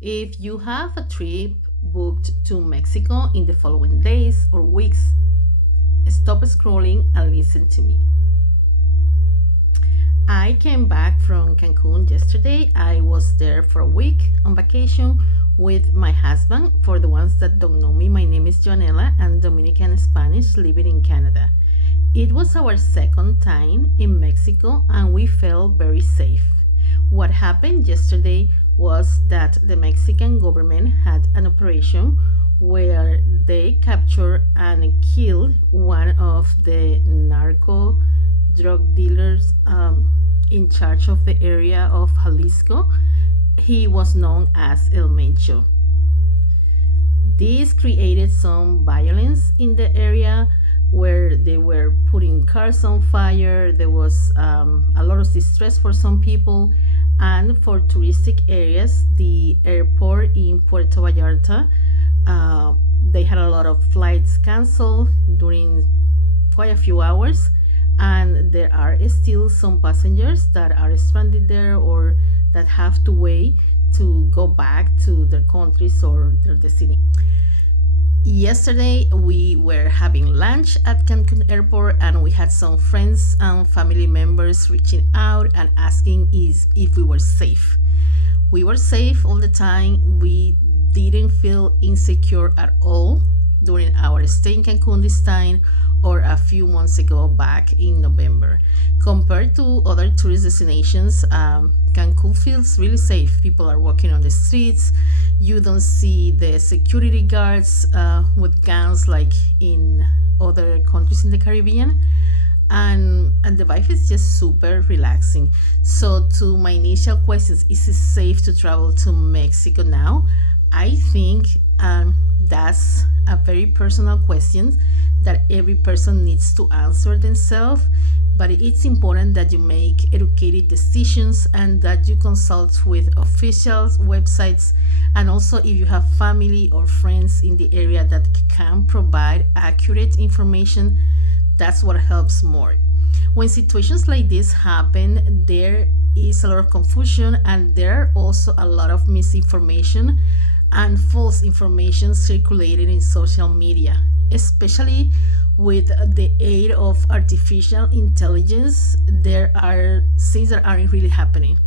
If you have a trip booked to Mexico in the following days or weeks, stop scrolling and listen to me. I came back from Cancun yesterday. I was there for a week on vacation with my husband. For the ones that don't know me, my name is Joanella and Dominican Spanish living in Canada. It was our second time in Mexico and we felt very safe. What happened yesterday was that the Mexican government had an operation where they captured and killed one of the narco drug dealers in charge of the area of Jalisco. He was known as El Mencho. This created some violence in the area where they were putting cars on fire. There was a lot of distress for some people. And for touristic areas, the airport in Puerto Vallarta, they had a lot of flights canceled during quite a few hours. And there are still some passengers that are stranded there or that have to wait to go back to their countries or their destination. Yesterday, we were having lunch at Cancun Airport, and we had some friends and family members reaching out and asking if we were safe. We were safe all the time. We didn't feel insecure at all during our stay in Cancun this time or a few months ago back in November. Compared to other tourist destinations, Cancun feels really safe. People are walking on the streets. You don't see the security guards with guns like in other countries in the Caribbean. And the vibe is just super relaxing. So to my initial questions, is it safe to travel to Mexico now? I think that's a very personal question that every person needs to answer themselves. But it's important that you make educated decisions and that you consult with officials, websites, and also if you have family or friends in the area that can provide accurate information, that's what helps more. When situations like this happen, there is a lot of confusion and there are also a lot of misinformation and false information circulated in social media, especially with the aid of artificial intelligence. There are things that aren't really happening.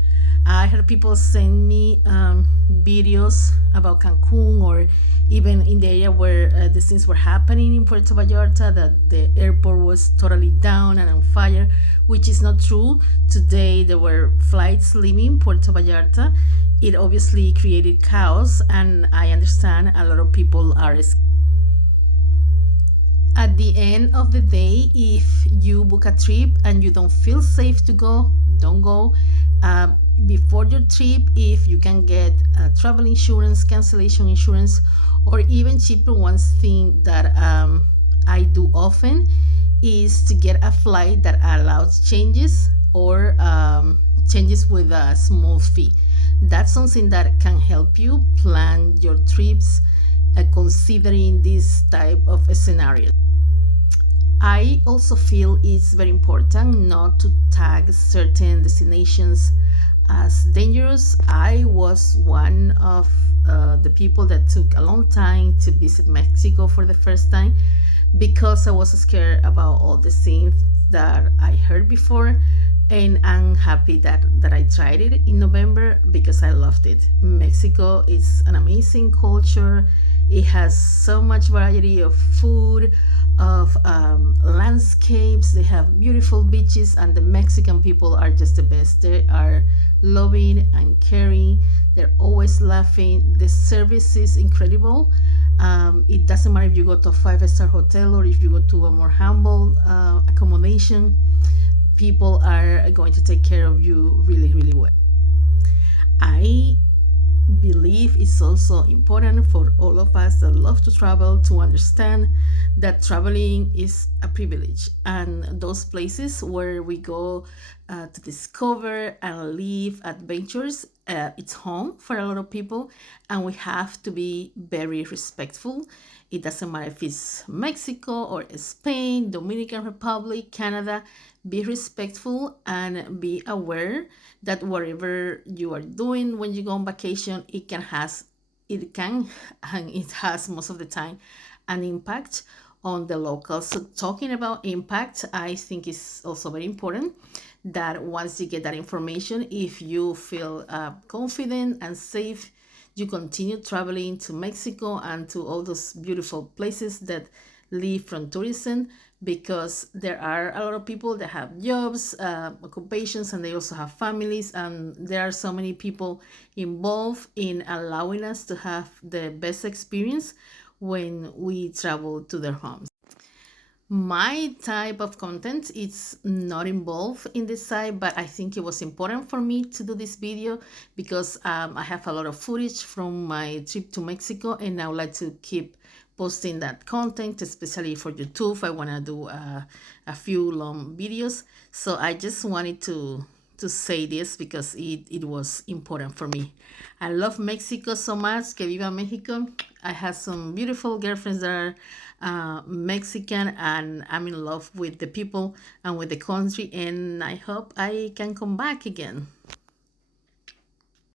I had people send me videos about Cancun or even in the area where the things were happening in Puerto Vallarta, that the airport was totally down and on fire, which is not true. Today there were flights leaving Puerto Vallarta. It obviously created chaos, and I understand a lot of people are at the end of the day, if you book a trip and you don't feel safe to go, don't go. Before your trip, if you can get travel insurance, cancellation insurance, or even cheaper, one thing that I do often is to get a flight that allows changes or changes with a small fee. That's something that can help you plan your trips considering this type of scenario. I also feel it's very important not to tag certain destinations as dangerous. I was one of the people that took a long time to visit Mexico for the first time because I was scared about all the things that I heard before. And I'm happy that I tried it in November because I loved it. Mexico is an amazing culture. It has so much variety of food, of landscapes. They have beautiful beaches, and the Mexican people are just the best. They are loving and caring. They're always laughing. The service is incredible. It doesn't matter if you go to a five-star hotel or if you go to a more humble accommodation. People are going to take care of you really, really well. I believe it's also important for all of us that love to travel to understand that traveling is a privilege, and those places where we go to discover and live adventures. It's home for a lot of people, and we have to be very respectful. It doesn't matter if it's Mexico or Spain, Dominican Republic, Canada. Be respectful and be aware that whatever you are doing when you go on vacation, it can and it has most of the time an impact on the locals. So talking about impact, I think is also very important that once you get that information, if you feel confident and safe, you continue traveling to Mexico and to all those beautiful places that live from tourism, because there are a lot of people that have jobs, occupations, and they also have families, and there are so many people involved in allowing us to have the best experience when we travel to their homes. My type of content is not involved in this site, but I think it was important for me to do this video because I have a lot of footage from my trip to Mexico, and I would like to keep posting that content, especially for YouTube. I want to do a few long videos, so I just wanted to say this because it was important for me. I love Mexico so much. Que viva Mexico. I have some beautiful girlfriends that are Mexican, and I'm in love with the people and with the country, and I hope I can come back again.